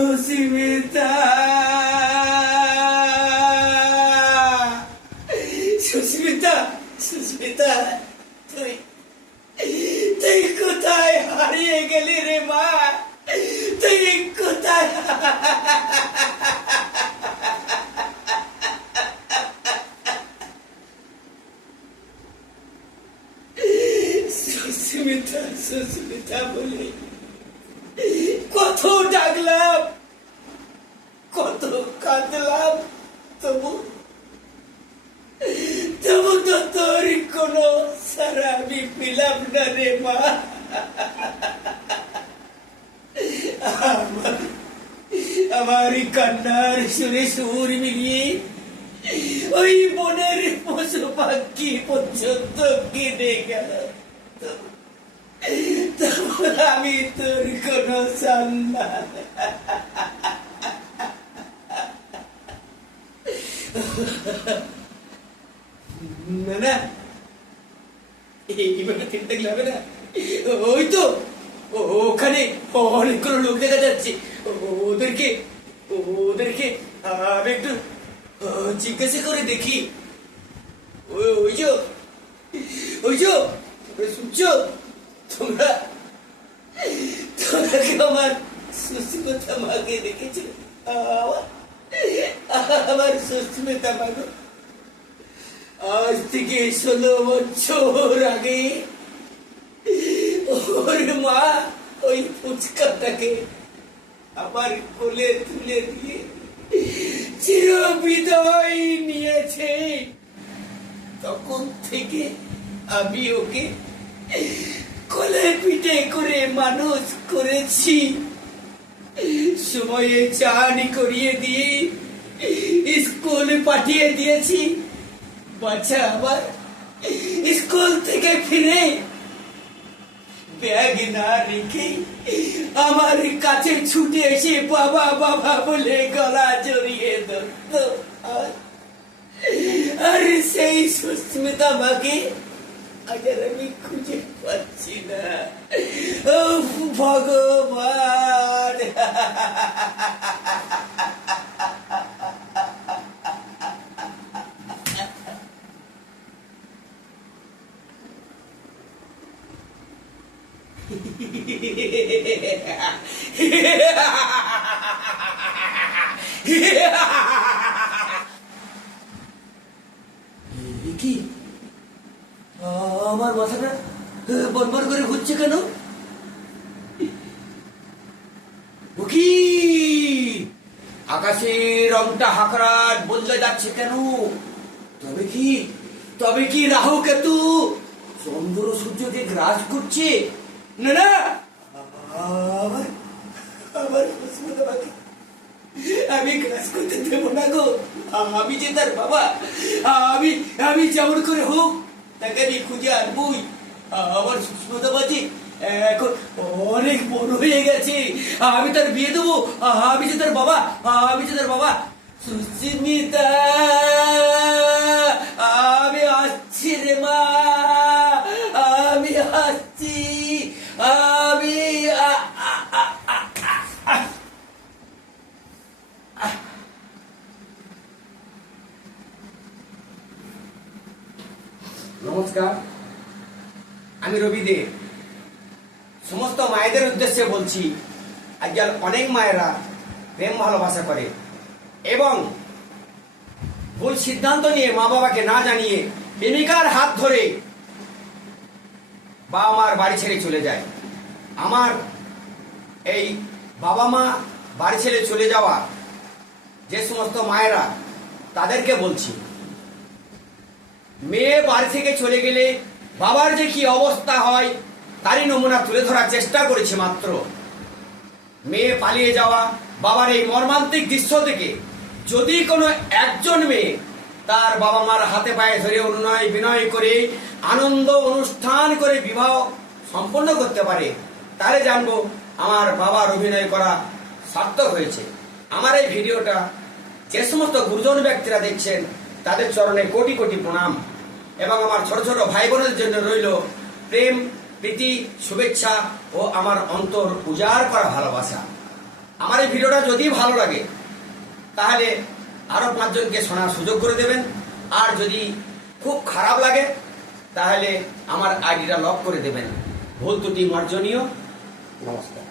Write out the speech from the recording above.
সুস্মিতা, সুস্মিতা, সুস্মিতা, তুই তুই কোথায় হারিয়ে গেলি রে মা? তুই কোথায়? সুস্মিতা, সুস্মিতা বলে কত ডাকলাম, কত কাঁদলাম, তবু তবু তো তোর কোনো সারা আমি পেলাম না রে মা। আমার কান্নার সুরে সুর মিলিয়ে ওই বনের পশু পাখি পর্যন্ত কেঁদে গেল, তবু আমি তোর কোনো সন্ধান। না না, এইভাবে চিন্তা করলে হবে না। ওই তো ওখানে অনেকগুলো লোক দেখা যাচ্ছে, ওদেরকে ওদেরকে আমি একটু জিজ্ঞাসা করে দেখি। ওই যে ওই যে শুনছো তোমরা, তোমরা কি আমার সুস্মিতা মাকে দেখেছো? আমার সুস্মিতা মা আজ থেকে 16 বছর আগে ওর মা ওই ফুচকাটাকে আমার কোলে তুলে দিয়ে চির বিদায় নিয়েছে। তখন থেকে আমি ওকে কোলে পিঠে করে মানুষ করেছি, সময়ে চানি করিয়ে দিয়ে স্কুলে পাঠিয়ে দিয়েছি। বাচ্চা আবার স্কুল থেকে ফিরে ব্যাগ না রেখে আমার কাছে ছুটে এসে বাবা বাবা বলে গলা জড়িয়ে ধরত। আর সেই সুস্মিতা মাকে আজ আমি খুঁজে পাচ্ছি না। ও ভগবান! কি আমার মাথাটা বনবন করে ঘুরছে কেন? আকাশের রংটা হাকরাট বদলে যাচ্ছে কেন? তবে কি রাহু কেতু চন্দ্র সূর্যকে গ্রাস করছে? না না, আমার আমি গ্রাস করতে দেবো না গো। আমি যে তার বাবা, আমি যেমন করে হোক তাকে আমি খুঁজে আনবই। আমার সুস্মিতা বাজি এখন অনেক বড় হয়ে গেছে, আমি তার বিয়ে দেবো। আমি যে তার বাবা, আমি যে তার বাবা। সুস্মিতা, আমি আসছি রে মা, আমি আসছি। আমি নমস্কার, আমি রবি দে। সমস্ত মায়েদের উদ্দেশ্যে বলছি, আজকাল অনেক মায়েরা প্রেম ভালোবাসা করে এবং ভুল সিদ্ধান্ত নিয়ে মা বাবাকে না জানিয়ে প্রেমিকার হাত ধরে বাবা মার বাড়ি ছেড়ে চলে যায়। আমার এই বাবা মা বাড়ি ছেড়ে চলে যাওয়া যে সমস্ত মায়েরা, তাদেরকে বলছি, মেয়ে বাড়ি থেকে চলে গেলে বাবার যে কি অবস্থা হয় তারই নমুনা তুলে ধরার চেষ্টা করেছি মাত্র। মেয়ে পালিয়ে যাওয়া বাবার এই মর্মান্তিক দৃশ্য থেকে যদি কোনো একজন মেয়ে তার বাবা মার হাতে পায়ে ধরে অনুনয় বিনয় করে আনন্দ অনুষ্ঠান করে বিবাহ সম্পন্ন করতে পারে, তাহলে জানবো আমার বাবার অভিনয় করা সার্থক হয়েছে। আমার এই ভিডিওটা যে সমস্ত গুরুজন ব্যক্তিরা দেখছেন তাদের চরণে কোটি কোটি প্রণাম এবং আমার ছোট ছোট ভাই বোনের জন্য রইল প্রেম, প্রীতি, শুভেচ্ছা ও আমার অন্তর উজাড় করা ভালোবাসা। আমার এই ভিডিওটা যদি ভালো লাগে তাহলে আরো 5 জনকে শোনার সুযোগ করে দেবেন। আর যদি খুব খারাপ লাগে তাহলে আমার আইডিটা লক করে দেবেন। ভুল ত্রুটি মার্জনীয়। নমস্কার।